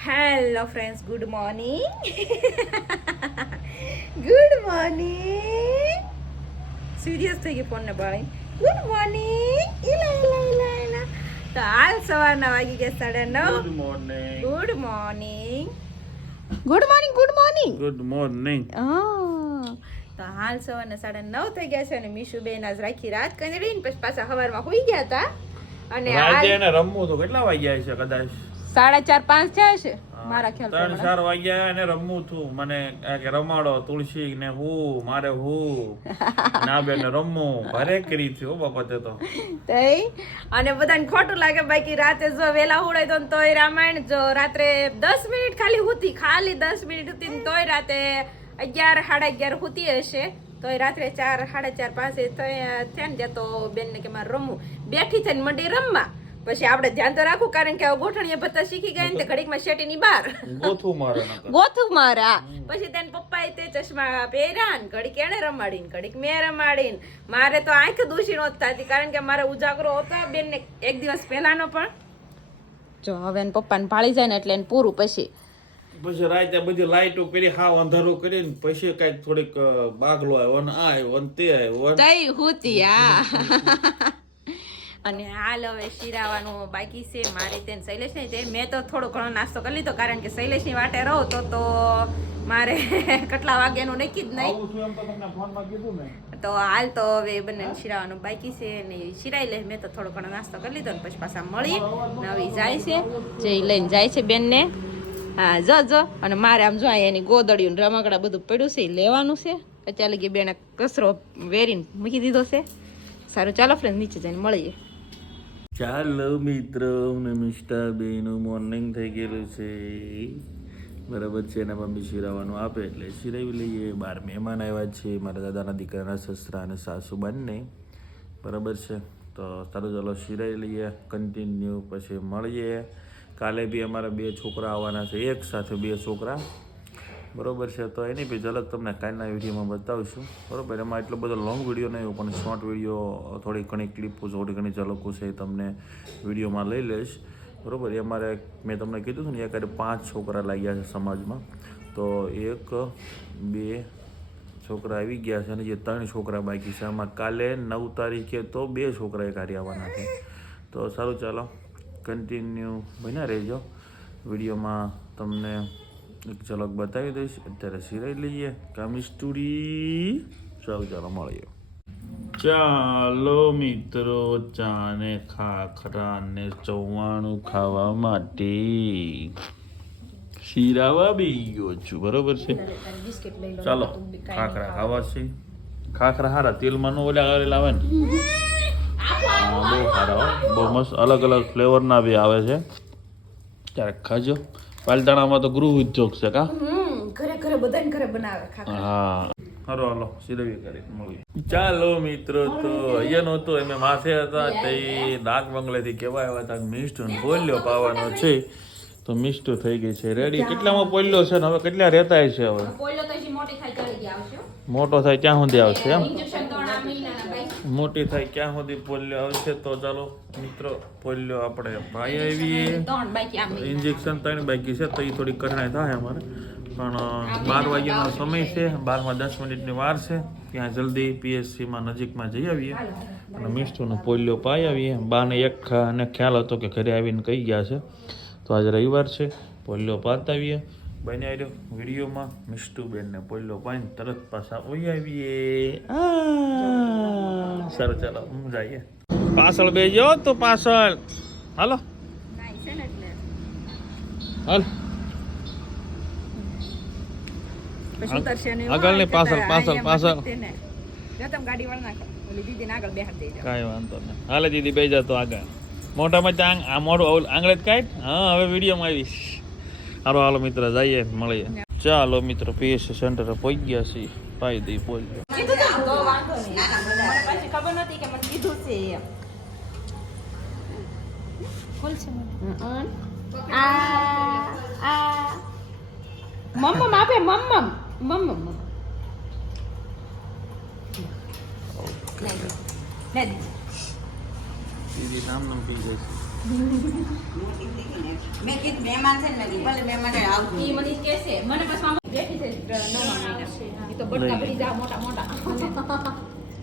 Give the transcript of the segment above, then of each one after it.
Hello friends good morning good morning serious થઈ ગઈ ફોનને બાળી ગુડ મોર્નિંગ ઇલા ઇલા ઇલા ઇલા તો હાલ સવારના વાગી ગયા સાડા નવ. Good morning good morning good morning good morning good morning તો હાલ સવારના સાડા નવ થઈ ગયા છે અને મીશુબેન આજ રાખી રાત કંજડી ને પછી પાછા સવારમાં હોઈ ગયા હતા. અને રમવું તો કેટલા વાગ્યા છે કદાચ સાડા ચાર પાંચ થયા છે મારા ખ્યાલ ત્રણ ચાર વાગ્યા અને રમવું હતું મને કે રમાડો તુલસી ને હું મારે હું. ના બેન રમવું ભારે કરી થયો બાપા તે તો. તઈ? અને બધાને ખોટું લાગે બાકી રાતે જો વેલા ઉડાય તો તોય રામાયણ જો રાત્રે દસ મિનિટ ખાલી હુતી ખાલી દસ મિનિટ હતી તોય રાતે અગિયાર સાડા અગિયાર હુતી હશે. તોય રાત્રે ચાર સાડા ચાર પાસે તોય થયા ને ત્યાં તો બેનને કે મારે રમવું. બેઠી થઈને મંડી રમવા. પછી આપણે ધ્યાન તો રાખવું કારણ કે હવે ગોઠણીએ ભત્તા શીખી ગયા ને તે ઘડીકમાં શેટીની બાર ગોથું મારે ગોથું મારા પછી તેને પપ્પાએ તે ચશ્મા પહેર્યા ને ઘડીક એને રમાડીને ઘડીક મેં રમાડીને. મારે તો આંખ દૂષી નહોતી થતી કારણ કે મારે ઉજાગરો હતો બેનને એક દિવસ પહેલાનો પણ. જો હવે એને પપ્પાને ભાળી જાય ને એટલે એને પૂરું પછી. પછી રાતે બધી લાઈટો કરી હાવ અંધારું કરીને પછી કંઈક થોડીક બાગલો આવ્યો ને આ આવ્યો ને તે આવ્યો ને. તઈ હુતી આ અને હાલ હવે શિરાવાનું બાકી છે મારે તેને શૈલેષ નહીં તે મેં તો થોડો ઘણો નાસ્તો કરી લીધો કારણ કે શૈલેષની વાટે રહો તો તો મારે કેટલા વાગ્યાનું નક્કી જ નહીં. તો હાલ તો હવે બંને શિરાવાનું બાકી છે ને શિરાઈ લે મેં તો થોડો ઘણો નાસ્તો કરી લીધો ને પછી પાછા મળી. ને હવે જાય છે જે લઈને જાય છે બેનને. હા જો જો અને મારે આમ જો એની ગોદડિયું રમકડા બધું પડ્યું છે લેવાનું છે. અત્યારે લગી બેને કચરો વેરીને મૂકી દીધો છે. સારું ચાલો ફ્રેન્ડ નીચે જઈને મળીએ. ચાલો મિત્રો ને મિસ્ટા બેનું મોર્નિંગ થઈ ગયેલું છે. બરાબર છે, એના મમ્મી શિરાવાનું આપે એટલે શિરાવી લઈએ. બાર મહેમાન આવ્યા છે, મારા દાદાના દીકરાના સસરા અને સાસુ બંને. બરાબર છે, તો સારું ચાલો શિરાઈ લઈએ કન્ટિન્યુ પછી મળીએ. કાલે બી અમારા બે છોકરા આવવાના છે, એક સાથે બે છોકરા. બરોબર છે, તો એની બી ઝલક તમને કાલના વિડીયોમાં બતાવશું. બરોબર, એમાં એટલો બધો લોંગ વીડિયો નહીં પણ શોર્ટ વીડિયો થોડી ઘણી ક્લિપો થોડી ઘણી ઝલકો છે એ તમને વિડીયોમાં લઈ લઈશ. બરોબર, એ મારે મેં તમને કીધું હતું ને, એક પાંચ છોકરા લાગ્યા છે સમાજમાં. તો એક, બે છોકરા આવી ગયા છે અને જે ત્રણ છોકરા બાકી છે, આમાં કાલે નવ તારીખે તો બે છોકરા એક હારી આવવાના છે. તો સારું, ચાલો કન્ટિન્યુ બન્યા રહેજો. વિડીયોમાં તમને એક ઝલક બતાવી દઈશ. અત્યારે સિરાઈ લઈએ. કામિસ્ટુડી ચાલો ચાલો મળીએ. ચાલો મિત્રો ચાને ખાખરા ને ચવાણું ખાવા માટે શીરાવા બી ગયો છું. બરોબર છે? ચાલો ખાખરા ખાવા છે. ખાખરા હારા તેલમાં નો ઓલા કરેલા આવે ને બહુ સારા બહુ મસ્ત અલગ અલગ ફ્લેવરના બી આવે છે. ત્યારે ખાજો. પાલતાણામાં તો ગૃહ ઉદ્યોગ છે કા? ઘરે ઘરે બધાને ઘરે બનાવે હા. હારો હાલો સિરવી કરી મળીએ ચાલો મિત્રો તો અહીંયા નહોતો એમ માથે હતા તે ડાક બંગલેથી કહેવા આવ્યા હતા મિસ્ટુ બોલ્યો પાવાનો છે. તો મિસ્ટુ થઈ ગઈ છે. રેડી કેટલામાં પોલ્યો છે ને? હવે કેટલા રહેતા છે હવે? મોટો થાય ત્યાં સુધી આવશે. એમ ઇન્જેક્શન ત્રણ આ મહિનાના ભાઈ મોટી થાય ક્યાં સુધી પોલિયો આવશે તો ચાલો મિત્રો પોલિયો આપણે ભાઈ આવીએ ઇન્જેક્શન ત્રણ બાકી છે તો એ થોડી કઠણાઈ થાય અમારે. પણ બાર વાગ્યાનો સમય છે બારમાં દસ મિનિટની વાર છે. ત્યાં જલ્દી પીએચસીમાં નજીકમાં જઈ આવીએ. અને મિસ્ટુનો પોલિયો પાઈ આવીએ. બાને એક ને ખ્યાલ હતો કે ઘરે આવીને કહી ગયા છે. તો આજે રવિવાર છે પોલિયો પાતા આવીએ રહ્યો. વિડીયોમાં મિષ્ટુ બેનને પોલિયો પાઈને તરત પાછા ઓઈ આવીએ. સારું ચાલો હું જઈએ. પાછળ બેજો તો પાછળ. હાલો. નાઈ છે ને એટલે હાલ આગળ ને પાછળ, પાછળ, પાછળ. ગતમ ગાડી વાળ નાખો ઓલી દીદીને આગળ બેહાડ દેજો કાંઈ વાંધો નહીં. હાલે દીદી બે જતો આગળ. મોઢામાં ચાંગ આ મોઢું ઓલું આંગળે જ કાઢ. હા હવે વિડીયોમાં આવીશ. હાલો હાલો મિત્ર જઈએ મળીએ. ચાલો મિત્ર પીએસસી સેન્ટરે પહોંચી ગયા છીએ. પાઈ દઈ બોલ્યો કીધું છે ને તો વાંધો નહીં. મને પાછી ખબર નહોતી કે મને કીધું છે એમ. ખોલ છે મને. આ આ. મમ્મમ આપે મમ્મ મમ્મમ દીદી દીદી નામ નામ પી જશે મેં કીધું મહેમાન છે ને મેં કીધું ભલે મહેમાન આવજો. ઈ મને કહેશે મને બસ આમ બેઠી છે નવા મહિના ઈ તો બટકા ભરી જા મોટા મોટા.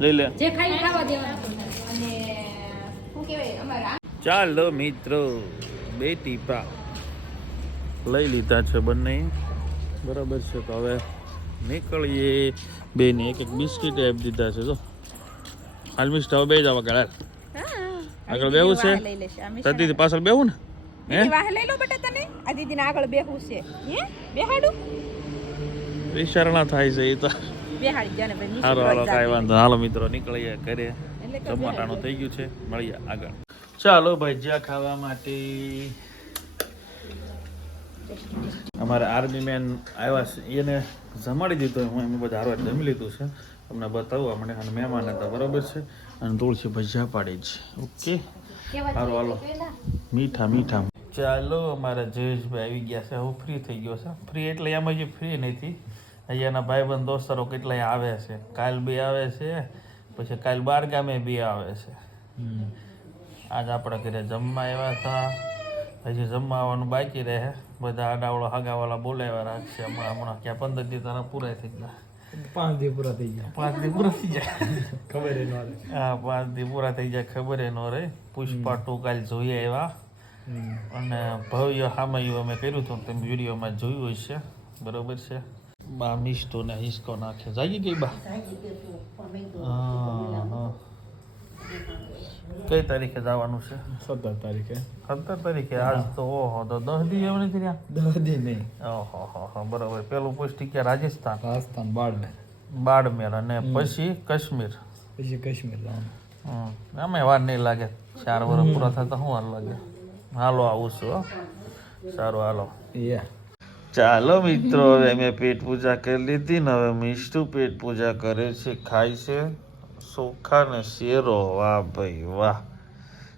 લઈ લે. જે ખાઈ ખાવા દેવાના. અને શું કહેવાય અમારા ચાલો મિત્રો બે ટીપા લઈ લીધા છે બંને. બરાબર છે તો હવે નીકળીએ. બેને એક એક બિસ્કીટ આપી દીધા છે તો હાલ મિસ્ટ હવે બે જવા આગળ હાલ. આગળ બેવું છે? લઈ લેશે. પાછળ બેવું ને? હે? વાહ લઈ લો બેટા તને. આ દીદીને આગળ બેહવું છે. હે? બેહાડું? વિચારણા થાય છે એ તો. બેહાડી જાને ભાઈ હાલો હાલો કાંઈ વાંધો હાલો મિત્રો નીકળીએ ઘરે. ટમાટાનું થઈ ગયું છે. મળીએ આગળ. ચાલો ભજીયા ખાવા માટે. અમારે આર્મી મેન આવ્યા છે. એને જમાડી દીધો હું એમ બધા હારો જમી લીધું છે. તમને બતાવવા અમને અને મહેમાન હતા બરાબર છે. અને તુલસી ભજીયા પાડી છે ઓકે. હારો હાલો. મીઠા મીઠા. ચાલો અમારા જયેશભાઈ આવી ગયા છે. હું ફ્રી થઈ ગયો છે. ફ્રી એટલે એમ હજી ફ્રી નથી. અહીંયાના ભાઈબંધ દોસ્તરો કેટલાય આવે છે. કાલ બી આવે છે પછી કાલ બાર ગામે બી આવે છે. આજ આપણા ઘરે જમવા આવ્યા હતા. હજી જમવા આવવાનું બાકી રહે. બધા આડાવડો હગાવાળા બોલાવ્યા રાખશે. હમણાં હમણાં ક્યાં પંદર દી તારા પૂરા થઈ ગયા. પાંચ દિવસ પૂરા થઈ ગયા. પાંચ દિવસ પૂરા થઈ જાય ખબર ન આવે હા પાંચ દિવસ પૂરા થઈ જાય ખબર ન રહે. પુષ્પા ટુ કાલ જોઈએ આવ્યા. અને ભવ્ય હામયું અમે કર્યું હતું તમે વિડીયોમાં જોયું હશે બરોબર છે? બા મિસ્ટો ને હિસકો નાખે. જાગી ગઈ બા? હા, હા. કઈ તારીખે જવાનું છે? સત્તર તારીખે. સત્તર તારીખે? આજ તો ઓહો તો દસ દી એમ નથી રહ્યા દસ દી નહીં. ઓહો હો હો બરોબર. પેલું પોસ્ટ ક્યાં રાજસ્થાન? રાજસ્થાન બાડમેર. બાડમેર અને પછી કાશ્મીર. પછી કાશ્મીર જવાનું. અમે વાર નહીં લાગે. ચાર વર્ષ પૂરા થતા શું વાર લાગે? હાલો આવું છું હો. સારું હાલો. યા. ચાલો મિત્રો હવે મેં પેટ પૂજા કરી લીધી ને હવે મિષ્ટુ પેટ પૂજા કરે છે ખાય છે. ચોખા ને શેરો વાહ ભાઈ વાહ.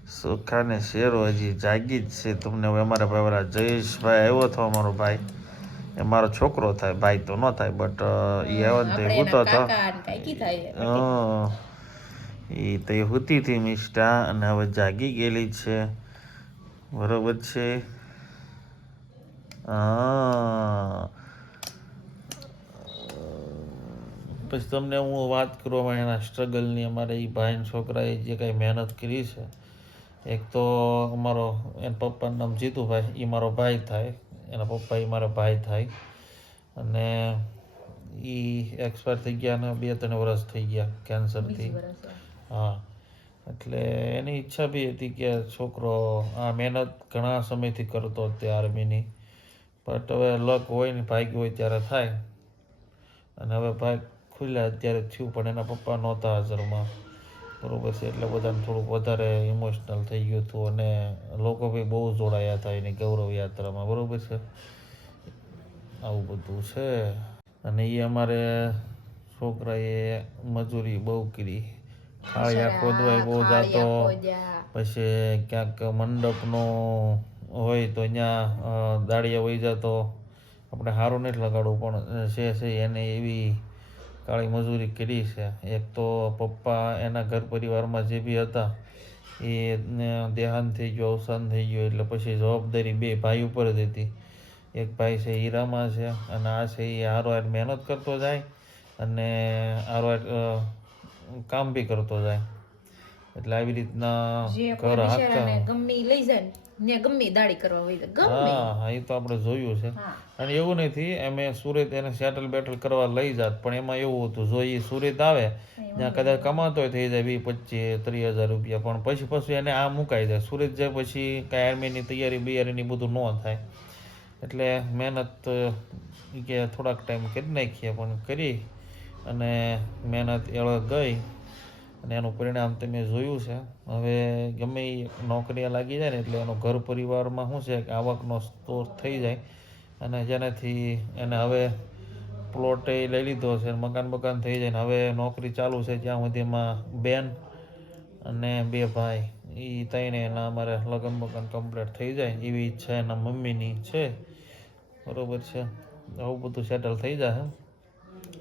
ચોખા ને શેરો હજી જાગી જ છે. તમને હવે અમારા ભાઈ વાળા જયેશભાઈ આવ્યો હતો અમારો ભાઈ. એ મારો છોકરો થાય ભાઈ તો ન થાય બટ એ આવ્યો ને તે હૂતો હતો. એ તો એ હુતી હતી મિષ્ટા અને હવે જાગી ગયેલી છે. બરોબર છે? હા પછી તમને હું વાત કરવા એના સ્ટ્રગલની અમારે એ ભાઈ છોકરાએ જે કાંઈ મહેનત કરી છે એક તો અમારો એના પપ્પાનું નામ જીતુભાઈ એ મારો ભાઈ થાય એના પપ્પા એ મારા ભાઈ થાય અને એ એક્સપાયર થઈ ગયા અને બે ત્રણ વર્ષ થઈ ગયા કેન્સરથી હા. એટલે એની ઈચ્છા બી હતી કે છોકરો આ મહેનત ઘણા સમયથી કરતો તે આર્મીની બટ હવે લક હોય ને ભાગ્ય હોય ત્યારે થાય. અને હવે ભાઈ ખુલ્યા અત્યારે થયું પણ એના પપ્પા નહોતા હાજરમાં. બરાબર છે એટલે બધાને થોડુંક વધારે ઇમોશનલ થઈ ગયું હતું અને લોકો બી બહુ જોડાયા હતા એની ગૌરવ યાત્રામાં. બરોબર છે? આવું બધું છે. અને એ અમારે છોકરાએ મજૂરી બહુ કરી. ખાળિયા ખોદવાય બહુ જાતો. પછી ક્યાંક મંડપનો હોય તો અહીંયા દાળિયા વહી જતો. આપણે સારું નથી લગાડવું પણ છે છે એને એવી કાળી મજૂરી કરી છે. એક તો પપ્પા એના ઘર પરિવારમાં જે બી હતા એ દેહાંત થઈ ગયો અવસાન થઈ ગયું એટલે પછી જવાબદારી બે ભાઈ ઉપર જ હતી. એક ભાઈ છે હીરામાં છે અને આ છે એ આરો આર મહેનત કરતો જાય અને આરો આર કામ બી કરતો જાય. એટલે આવી રીતના ઘર હાથ હાંકતા. ગમે લઈ જાય ને ગમે દાડી કરવા ગમે. હા હા એ તો આપણે જોયું છે. અને એવું નથી અમે સુરત એને સેટલ બેટલ કરવા લઈ જાત પણ એમાં એવું હતું જો એ સુરત આવે જ્યાં કદાચ કમાતો હોય થઈ જાય વીસ પચીસ ત્રીસ હજાર રૂપિયા પણ પછી પછી એને આ મુકાઈ જાય. સુરત જાય પછી કાંઈ આર્મીની તૈયારી બિયારીની બધું ન થાય. એટલે મહેનત ઈ કે થોડાક ટાઈમ કરી નાખીએ પણ કરી. અને મહેનત એળ ગઈ. અને એનું પરિણામ તમે જોયું છે. હવે ગમે એ નોકરીએ લાગી જાય ને એટલે એનો ઘર પરિવારમાં શું છે કે આવકનો સ્ત્રોત થઈ જાય. અને જેનાથી એને હવે પ્લોટે લઈ લીધો છે મકાન બકાન થઈ જાય ને હવે નોકરી ચાલુ છે જ્યાં સુધીમાં બેન અને બે ભાઈ. એ તઈને એના અમારે લગ્ન બગન કમ્પ્લીટ થઈ જાય એવી ઈચ્છા એના મમ્મીની છે. બરાબર છે? આવું બધું સેટલ થઈ જાય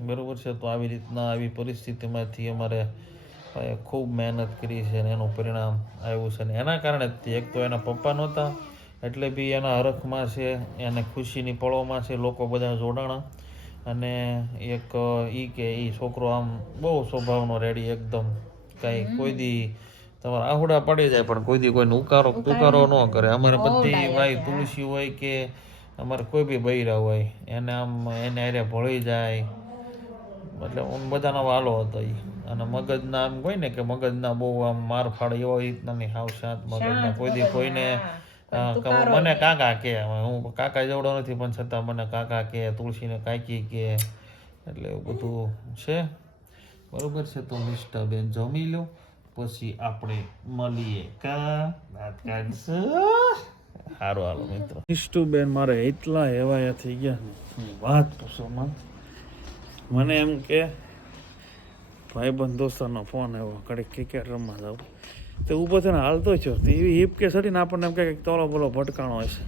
બરાબર છે? તો આવી રીતના આવી પરિસ્થિતિમાંથી અમારે ભાઈએ ખૂબ મહેનત કરી છે અને એનું પરિણામ આવ્યું છે ને એના કારણે જ એક તો એના પપ્પા નહોતા એટલે બી એના હરખમાં છે એને ખુશીની પળોમાં છે લોકો બધા જોડાણા. અને એક એ કે એ છોકરો આમ બહુ સ્વભાવનો રેડી એકદમ. કાંઈ કોઈ દી તમારા આહુડા પડી જાય પણ કોઈ દી કોઈને ઉકારો તુકારો ન કરે. અમારે બધી ભાઈ તુલસી હોય કે અમારે કોઈ બી બૈરા હોય એને આમ એને હારે ભળી જાય. એટલે હું બધાનો વાલો હતો એ અને મગજના આમ કોઈ ને કે મગજના બહુ આમ મારફાડ એવો રીતના હાવ શાંત મગજના. કોઈ દી કોઈને મને કાકા કે હવે હું કાકા જેવડો નથી પણ છતાં મને કાકા કે તુલસીને કાકી કે એટલે એવું બધું છે. બરોબર છે તો મિસ્ટર બેન જમી લો. પછી આપણે મળીએ. કા? વાત કાઢશું? સારું હાલો મિત્રો. બેન મારે એટલા હેવાયા થઈ ગયા. વાત પૂછો માં મને એમ કે ભાઈબંધ દોસ્તારનો ફોન આવ્યો. કડે ક્રિકેટ રમવા જાવ તો ઊભો થઈને હાલતો છો એવી હિપ કે સડીને આપણને એમ કે તોલો બોલો, ભટકાણો હશે.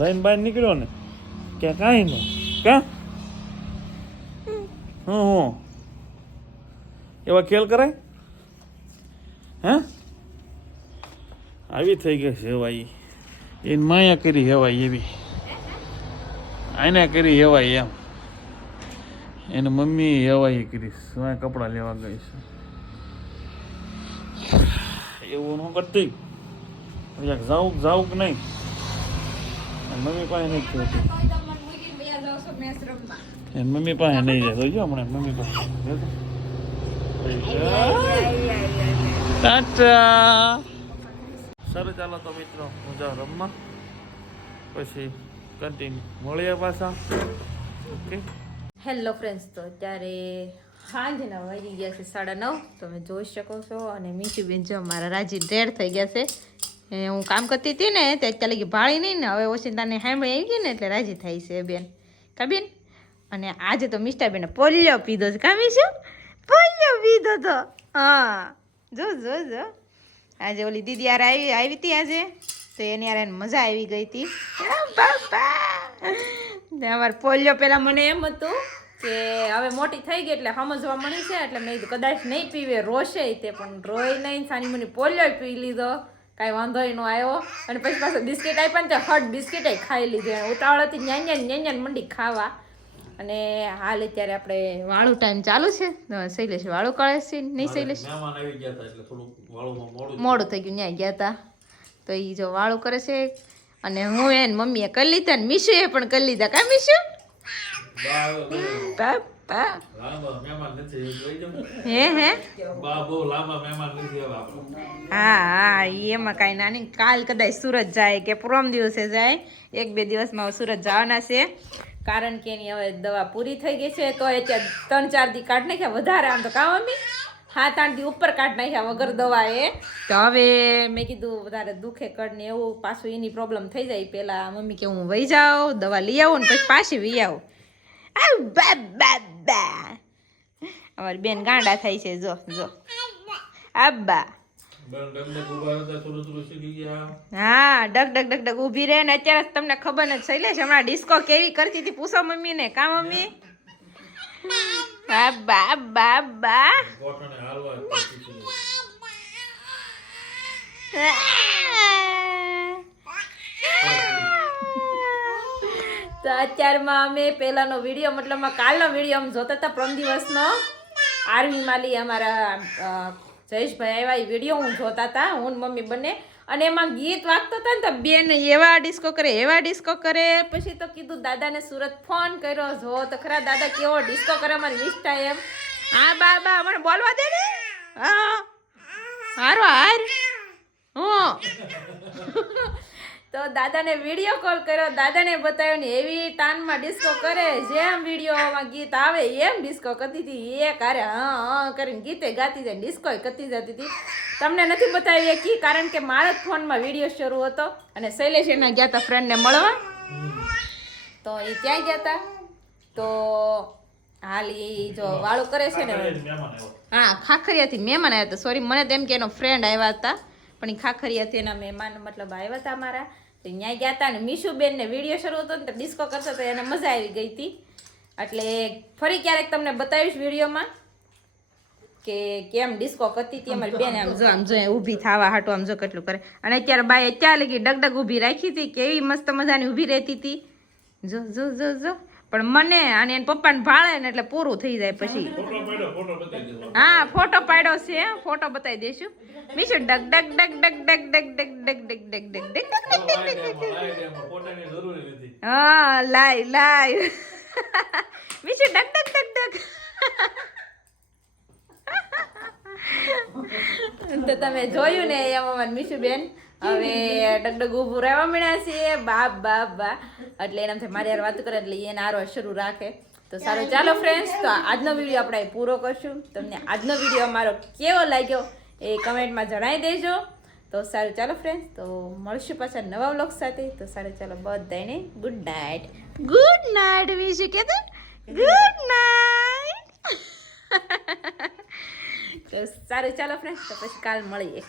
લઈને બહાર નીકળ્યો ને, કે કાંઈ નહીં. કા? હું હું. એવા ખેલ કરાય? હે? આવી થઈ ગઈ છે હેવાઈ. એને માયા કરી હેવાય એવી. આને કરી હેવાય એમ. એને મમ્મી હેવાય કરીશ શું કપડાં લેવા ગઈ છે. એવું ન કરતી. ક્યાંક જાઉં કે કે નહીં? મમ્મી પાસે નહીં કહેતી મમ્મી પાસે નહીં જાય. જો હમણાં મમ્મી પાસે ટાટા. સારું, ચાલો તો મિત્રો, હું જાઉં રમવા. પછી કન્ટિન્યુ મળીએ પાછા. ઓકે હેલો ફ્રેન્ડ્સ તો અત્યારે સાંજના વાગી ગયા છે, સાડા નવ. તમે જોઈ શકો છો અને મીઠીબેન જો મારા રાજી ડેર થઈ ગયા છે. હું કામ કરતી હતી ને, તે અત્યારે લગી ભાળી નહીં ને, હવે ઓશિંતાને સાંભળી આવી ગઈ ને, એટલે રાજી થાય છે બેન. કા બેન? અને આજે તો મિષ્ટાબેને પોલ્યો પીધો છે કામી શું પોલ્યો પીધો તો. હા, જો જો જો. આજે ઓલી દીદી યાર આવી આવી હતી આજે. તો એની યાર મજા આવી ગઈ હતી. અમારે પોલિયો પહેલાં મને એમ હતું કે હવે મોટી થઈ ગઈ એટલે સમજવા મળી છે એટલે મેં કદાચ નહીં પીવે રોશે તે પણ રોય નહીં. સાની મને પોલિયો પી લીધો. કાંઈ વાંધો ન આવ્યો. અને પછી પાછું બિસ્કિટ આપ્યા ને તો હટ બિસ્કિટ ખાઈ લીધું. ઉતાવળ હતી ન્યાન્યા ન્યાન્યા મંડી ખાવા. અને હાલ અત્યારે આપણે વાળું ટાઈમ ચાલુ છે. શૈલેષ વાળું કળે છે નહીં શૈલેષ? મોડું થઈ ગયું ત્યાં ગયા હતા. તો એ જો વાળું કરે છે અને હું એને મમ્મીએ કરી લીધા ને મીશુએ પણ કરી લીધા. કા મીશુ. હે હે? હા હા એમાં કાંઈ નાની કાલ કદાચ સુરત જાય કે પરમ દિવસે જાય. એક બે દિવસમાં સુરત જવાના છે. કારણ કે એની હવે દવા પૂરી થઈ ગઈ છે તો એ ત્રણ ચાર દી કાઢ નાખ્યા. વધારે આમ તો કામ મમ્મી સાત આઠ ઉપર કાઢ નાખ્યા વગર દવા એ તો હવે મેં કીધું વધારે દુખે કડ ને એવું પાછું એની પ્રોબ્લેમ થઈ જાય પેલા મમ્મી કે હું વહી જાઉં દવા લઈ આવું ને પછી પાછી વી આવું. બા બા બા. અમારી બેન ગાંડા થાય છે જો જો. આબા. હા ડગ ડગ ડગ ડગ ઊભી રહે ને અત્યારે જ તમને ખબર નથી શૈલેષ હમણાં ડિસ્કો કેવી કરતી હતી પૂછો મમ્મીને. કા મમ્મી? બા બા બા બા કોટણે હાલવા શીખી તો અત્યારમાં અમે પહેલાનો વીડિયો મતલબમાં કાલનો વીડિયો જોતા હતા પ્રમ દિવસનો. આર્મી માલી અમારા જયેશભાઈ આવ્યા એ વીડિયો હું જોતા હતા હું મમ્મી બંને. અને એમાં ગીત વાગતા હતા ને તો બેન એવા ડિસ્કો કરે, એવા ડિસ્કો કરે. પછી તો કીધું દાદાને સુરત ફોન કર્યો, જો તો ખરા દાદા કેવો ડિસ્કો કરે મારી નિષ્ઠા એમ. હા, બા બા, મને બોલવા દે ને. હા. હારો, હાર. હું. તો દાદાને વીડિયો કોલ કર્યો. દાદાને બતાવ્યો ને એવી તાનમાં ડિસ્કો કરે જેમ વિડીયોમાં ગીત આવે એમ ડિસ્કો કરતી હતી. એ કારે હા હા કરીને ગીતે ગાતી જાય ડિસ્કો કરતી જતી હતી. તમને નથી બતાવી કી? કારણ કે મારા જ ફોનમાં વીડિયો શરૂ હતો અને શૈલેષ એના ગયા હતા ફ્રેન્ડને મળવા. તો એ ત્યાં ગયા હતા તો હાલ એ જો વાળું કરે છે ને. હા ખાખરિયાથી મહેમાન આવ્યા હતા. સોરી મને તેમ કે એનો ફ્રેન્ડ આવ્યા હતા. પણ એ ખાખરિયાથી એના મહેમાન મતલબ આવ્યા હતા અમારા. તો ત્યાં ગયા હતા ને મીશુબેનને વીડિયો શરૂ હતો ને તો ડિસ્કો કરતા તો એને મજા આવી ગઈ હતી. એટલે ફરી ક્યારેક તમને બતાવીશ વિડીયોમાં કે કેમ ડિસ્કો કરતી હતી અમારી બેન આમ જો આમ જો ઊભી થવા હાટું આમ જો કેટલું કરે. અને અત્યારે બાએ ત્યાં લગી ડગડગ ઊભી રાખી હતી કેવી મસ્ત મજાની ઊભી રહેતી હતી. જો જો જો જો. પણ મને અને એના પપ્પાને ભાળે ને એટલે પૂરું થઈ જાય પછી હા ફોટો પાડ્યો છે ફોટો બતાવી દઈશું મીશું ડગ ડગ ડગ ડગ ડગ ડગ ડગ ડગ ડગ ડગ ડગ ડગ ડગ ડગ હા લાઈ લાઈ મીશું ડગ ડગ ડગ ડગ તો તમે જોયું ને એમ અમાર મીશુબેન. હવે ડગડગ ઊભું રહેવા મળ્યા છે બાપ બાપ બા એટલે એનાથી મારી યાર વાત કરે એટલે એને આરો શરૂ રાખે. તો સારું ચાલો ફ્રેન્ડ્સ તો આજનો વીડિયો આપણે પૂરો કરશું. તમને આજનો વીડિયો અમારો કેવો લાગ્યો એ કમેન્ટમાં જણાવી દેજો. તો સારું ચાલો ફ્રેન્ડ્સ તો મળશું પાછા નવા વ્લોગ સાથે. તો સારું ચાલો બધાને good night good night wish કે ગુડ નાઇટ તો સારું ચાલો ફ્રેન્ડ તો પછી કાલ મળીએ.